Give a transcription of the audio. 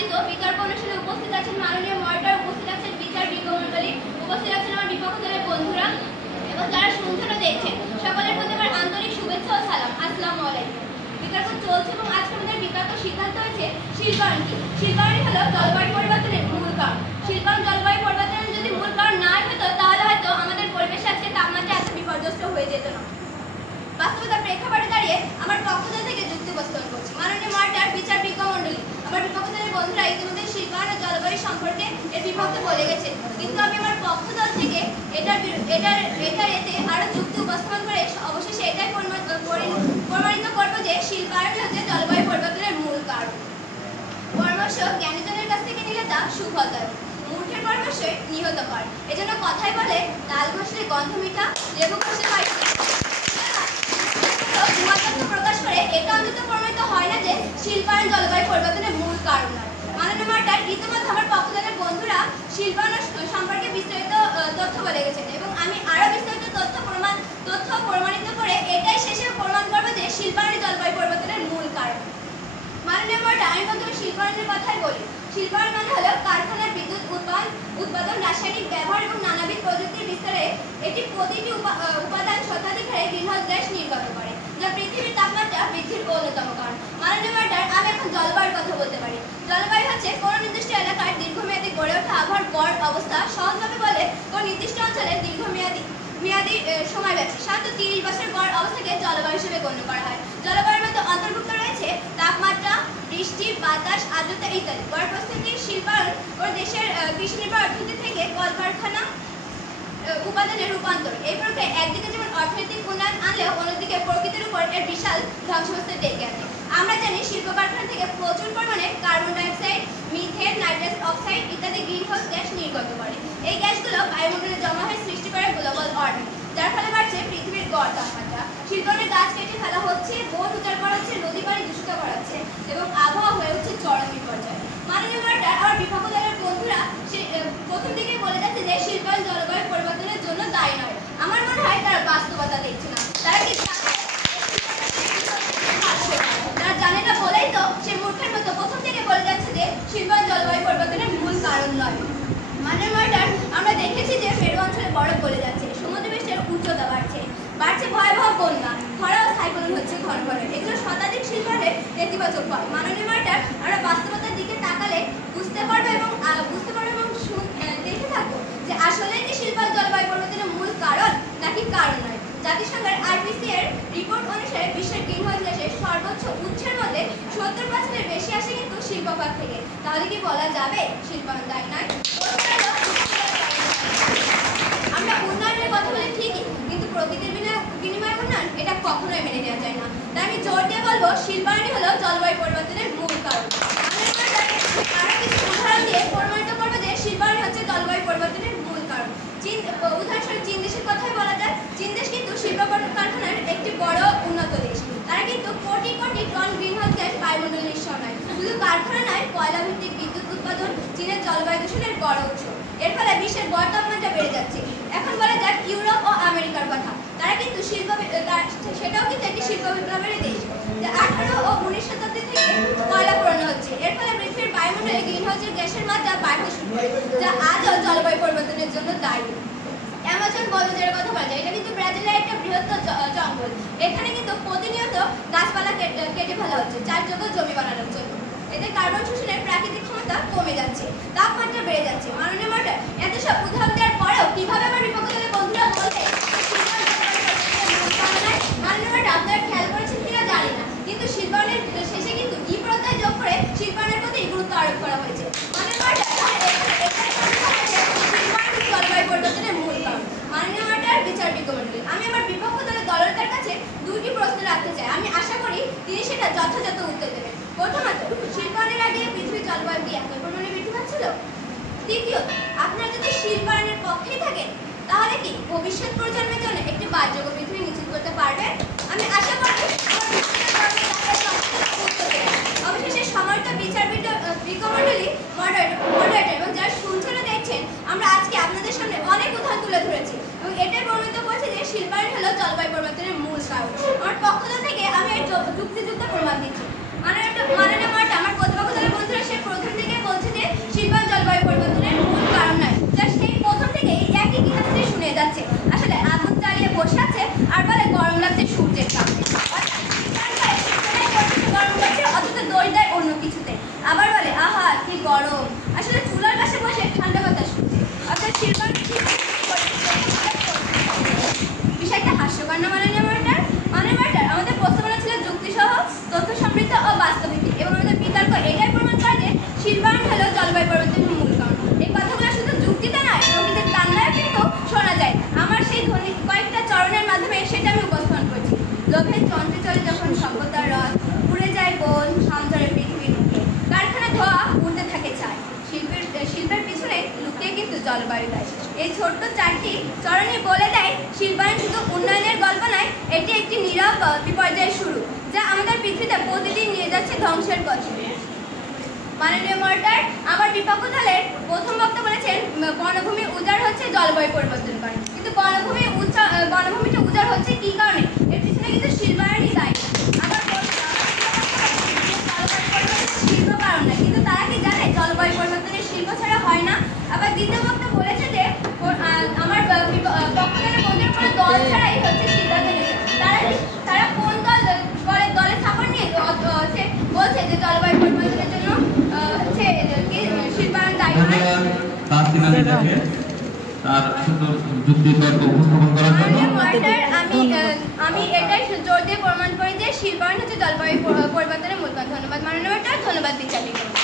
আয়োজিত বিতর্ক অনুষ্ঠানে উপস্থিত আছেন মাননীয় মডারেটর, উপস্থিত আছেন বিচার বিজ্ঞমণ্ডলী, উপস্থিত আছেন আমার বিপক্ষ দলের বন্ধুরা এবং যারা শুনছেন ও দেখছেন, সকলের প্রতি আমার আন্তরিক শুভেচ্ছা ও সালাম। আসসালামু আলাইকুম। বিতর্ক চলছে এবং আজকে আমাদের বিতর্ক সিদ্ধান্ত হয়েছে শিল্পায়ন কি। শিল্পায়ন হলো জলবায়ু পরিবর্তনের মূল কারণ। শিল্পায়ন জলবায়ু পরিবর্তনের যদি মূল কারণ না হতো তাহলে হয়তো আমাদের পরিবেশে আজকে তাপমাত্রা এত বিপর্যস্ত হয়ে যেত না। বাস্তবতার প্রেক্ষাপটে দাঁড়িয়ে আমার পক্ষদল থেকে যুক্তি উপস্থাপন করছি। মাননীয় মডারেটর, বিচার বিজ্ঞমণ্ডলী, আমার বিপক্ষ দলের বন্ধুরা ইতিমধ্যে শিল্পায়ন ও জলবায়ু সম্পর্কে এর বিভক্ত বলে গেছে, কিন্তু আমি আমার পক্ষদল থেকে এতে আরো যুক্তি উপস্থাপন করে অবশেষে এটাই প্রমাণিত করবো যে শিল্পায়ন হচ্ছে জলবায়ু পরিবর্তনের মূল কারণ। পরামর্শ জ্ঞানীজনের কাছ থেকে নিলে তা সুফলদায়ক, মূর্খের পরামর্শ নিহত কর। এজন্য কথাই বলে তাল ঘষলে গন্ধ মিঠা, লেবু ঘষলে হয় প্রকাশ করে এটা অন্তত প্রমাণিত হয় না যে শিল্পায়ন জলবায়ু পরিবর্তনের মূল কারণ নয়। মাননীয় মডারেটর, ইতিমধ্যে আমার পক্ষদলের বন্ধুরা শিল্পায়ন সম্পর্কে বিস্তারিত তথ্য বলে গেছেন এবং আমি আরো বিস্তারিত তথ্য প্রমাণিত করে এটাই শেষে প্রমাণ করবো যে শিল্পায়ন জলবায়ু পরিবর্তনের মূল কারণ। মাননীয় মডারেটর, আমি প্রথমে শিল্পায়নের কথাই বলি। শিল্পায়ন মানে হলো কারখানার বিদ্যুৎ উৎপাদন, রাসায়নিক ব্যবহার এবং নানাবিধ প্রযুক্তির বিস্তারে এটি প্রতিটি উপাদান শতাধিকারে গ্রিনহাউস গ্যাস নির্গত করে, যা পৃথিবীর তাপমাত্রা বৃদ্ধির অন্যতম কারণ। মাননীয় মডারেটর, আমি এখন জলবায়ুর কথা বলতে পারি। জলবায়ু হচ্ছে কোনো নির্দিষ্ট এলাকার দীর্ঘমেয়াদী গড়ে ওঠা আবহাওয়ার গড় অবস্থা। সহজভাবে বলে কোনো নির্দিষ্ট অঞ্চলের দীর্ঘমেয়াদী সময়ব্যাপী সাধারণত 30 বছরের গড় অবস্থাকে জলবায়ু হিসেবে গণ্য করা হয়। জলবায়ুর মধ্যে অন্তর্ভুক্ত রয়েছে তাপমাত্রা, বৃষ্টি, বাতাস, আর্দ্রতা ইত্যাদি। গড় পরিস্থিতি শিল্পায়ন ও দেশের কৃষি নির্ভর অর্থনীতি থেকে কলকারখানা উপাদানের রূপান্তর। এই প্রক্রিয়া একদিকে যেমন অর্থনৈতিক উন্নয়ন আনলেও অন্যদিকে প্রকৃতির উপর এর বিশাল ধ্বংসাবস্থা ডেকে আনে। আমরা জানি শিল্প কারখানা থেকে প্রচুর পরিমাণে carbon dioxide, methane, nitrous oxide ইত্যাদি গ্রিনহাউস গ্যাস নির্গত করে। এই গ্যাসগুলো বায়ুমণ্ডলে জমা হয়ে সৃষ্টি করে গ্লোবাল ওয়ার্মিং, যার ফলে বাড়ছে পৃথিবীর গড় তাপমাত্রা। শিল্পের গাছ কেটে ফেলা হচ্ছে, বন উজাড় করা হচ্ছে, নদী পানি দূষিত করা হচ্ছে এবং আবহাওয়া হয়ে উঠছে চরম বিপর্যয়। মাননীয় মডারেটর, আমার বিপক্ষ দলের বন্ধুরা প্রথম দিকে বলে যাচ্ছে যে শিল্পায়ন জলবায়ু পরিবর্তনের জন্য দায়ী নয়। আমার মনে হয় তারা বাস্তবতা দেখছে না। তারা জানে না বলেই তো সে মূর্খের মতো প্রথম থেকে বলে যাচ্ছে যে শিল্পায়ন জলবায়ু পরিবর্তনের মূল কারণ নয়। মাননীয় মডারেটর, আমরা দেখেছি যে মেরু অঞ্চলে বরফ গলে যাচ্ছে, সমুদ্রপৃষ্ঠের উচ্চতা বাড়ছে ভয়াবহ বন্যা, খরা ও সাইক্লোন হচ্ছে ঘন ঘন। এগুলো শতাধিক শিল্পায়নের নেতিবাচক ফল। মাননীয় মডারেটর, আমরা বাস্তবতার দিকে তাকালে বুঝতে পারবো এবং দেখে থাকবো যে আসলে কি শিল্পায়ন জলবায়ু পরিবর্তনের মূল কারণ নাকি কারণ নয়। জাতিসংঘের IPCC এর রিপোর্ট অনুসারে বিশ্বের গ্রিনহাউস গ্যাসের সর্বোচ্চ উৎসের মধ্যে 70%-এর বেশি আসে কিন্তু শিল্পখাত থেকে। তাহলে কি বলা যাবে শিল্পায়ন দায়ী নয়? আমরা উন্নয়নের কথা বলি ঠিকই, কিন্তু প্রকৃতির বিনিময়ে উন্নয়ন এটা কখনোই মেনে নেওয়া যায় না। তাই আমি জোর দিয়ে বলবো শিল্পায়নই হলো জলবায়ু পরিবর্তনের মূল কারণ। আরো কিছু উদাহরণ দিয়ে প্রমাণিত করবো যে শিল্পায়ন হচ্ছে জলবায়ু পরিবর্তনের মূল কারণ। উদাহরণস্বরূপ চীন দেশের কথাই বলা যায়। চীন দেশ কিন্তু শিল্প কারখানার একটি বড় উন্নত দেশ। তারা কিন্তু crore crore ton greenhouse gas বায়ুমণ্ডলে নিঃসরণ হয়। শুধু কারখানা নয়, কয়লা ভিত্তিক বিদ্যুৎ উৎপাদন চীনের জলবায়ু দূষণের বড় উৎস। এর ফলে বিশ্বের গড় তাপমাত্রা বেড়ে যাচ্ছে। এখন বলা যাক ইউরোপ ও আমেরিকার কথা। তারা কিন্তু সেটাও কিন্তু একটি শিল্প বিপ্লবের দেশ, যা 18 ও 19 শতাব্দী থেকে কয়লা পোড়ানো হচ্ছে। এর ফলে পৃথিবীর বায়ুমণ্ডলে গ্রিনহাউস গ্যাসের মাত্রা বাড়তে শুরু করে, যা আজও জলবায়ু পরিবর্তনের জন্য দায়ী। অ্যামাজন বনজের কথা বলা যায়, এটা কিন্তু ব্রাজিলের একটা বৃহত্তর জঙ্গল। এখানে কিন্তু প্রতিনিয়ত গাছপালা কেটে ফেলা হচ্ছে চাষযোগ্য জমি বানানোর জন্য। এতে কার্বন শোষণের প্রাকৃতিক ক্ষমতা কমে যাচ্ছে, তাপমাত্রা বেড়ে যাচ্ছে। মাননীয় মডারেটর, এত সব উদাহরণ দেওয়ার পরেও কিভাবে আমার বিপক্ষ দলের বন্ধুরা বলছে মাননীয় মডারেটর, আপনারা খেয়াল করেছেন কিনা জানি না, কিন্তু শিল্পায়নের শেষে কিন্তু ই প্রত্যয় যোগ করে শিল্পায়নের প্রতি গুরুত্ব আরোপ করা হয়েছে। মাননীয় জলবায়ু পরিবর্তনের মূল কারণ। মাননীয় মডারেটর, বিচার বিজ্ঞমণ্ডলী, আমি আমার বিপক্ষ দলের দলনেতার কাছে দুটি প্রশ্ন রাখতে চাই। আমি আশা করি তিনি সেটা যথাযথ উত্তর দেবেন। প্রথমত, শিল্পায়নের আগে পৃথিবীর জলবায়ু কি একই পরিমাণে বৃদ্ধি পাচ্ছিল? দ্বিতীয়ত, আপনারা যদি শিল্পায়নের পক্ষেই থাকেন তাহলে কি ভবিষ্যৎ প্রজন্মের জন্য একটি বাসযোগ্য পৃথিবী নিশ্চিত করতে পারবেন? আমি আশা করি অবশেষে সমর্থ বিচার বিজ্ঞমণ্ডলী, মডারেটর এবং যারা শুনছেন ও দেখছেন, আমরা আজকে আপনাদের সামনে অনেক উদাহরণ তুলে ধরেছি এবং এটাই প্রমাণিত করছে যে শিল্পায়ন হলো জলবায়ু পরিবর্তনের মূল কারণ। আমার পক্ষদল থেকে আমি এর যুক্তিযুক্ত প্রমাণ দিচ্ছি। মাননীয় মডারেটর, আমার প্রতিপক্ষ দলের বন্ধুরা সে প্রথম থেকে চন্দ্রে চলে যখন সভ্যতার রথ, উড়ে যায় বন হামঝড়ে পৃথিবীর মুখে, কারখানা ধোয়া উঠতে থাকে ছাই, শিল্পের পিছনে লুকিয়ে কিন্তু জলবায়ু দায়। এই ছোট্ট চারটি চরণে বলে দেয় শিল্পায়ন শুধু উন্নয়নের গল্প নয়, এটি একটি নীরব বিপর্যয়ের শুরু, যা আমাদের পৃথিবীতে প্রতিদিন নিয়ে যাচ্ছে ধ্বংসের পথে। মাননীয় মর্টার আমার বিপক্ষ দলের প্রথম বক্তা বলেছেন বনভূমি উজাড় হচ্ছে জলবায়ু পরিবর্তন করে, কিন্তু বনভূমিটা উজাড় হচ্ছে কি কারণে? এর পিছনে কিন্তু শিল্পায়নই দায়ী। আবার শিল্প কারণ না, কিন্তু তারা কি জানে জলবায়ু পরিবর্তনের শিল্প ছাড়া হয় না? আবার দ্বিতীয় বক্তা বলেছে যে আমার পক্ষ দলের বন্ধুরা কোনো দল ছাড়াই হচ্ছে সিদ্ধান্ত নিয়েছে। তারা কোন দলের সাপোর্ট নিয়ে বলছে যে জলবায়ু পরিবর্তনের জন্য হচ্ছে শিল্পায়ন দায়ী নয়। আমি এটাই জোর দিয়ে প্রমাণ করি যে শিল্পায়ন হচ্ছে জলবায়ু পরিবর্তনের মূল কারণ। ধন্যবাদ মাননীয় মর্টার, ধন্যবাদ বিচারপতি।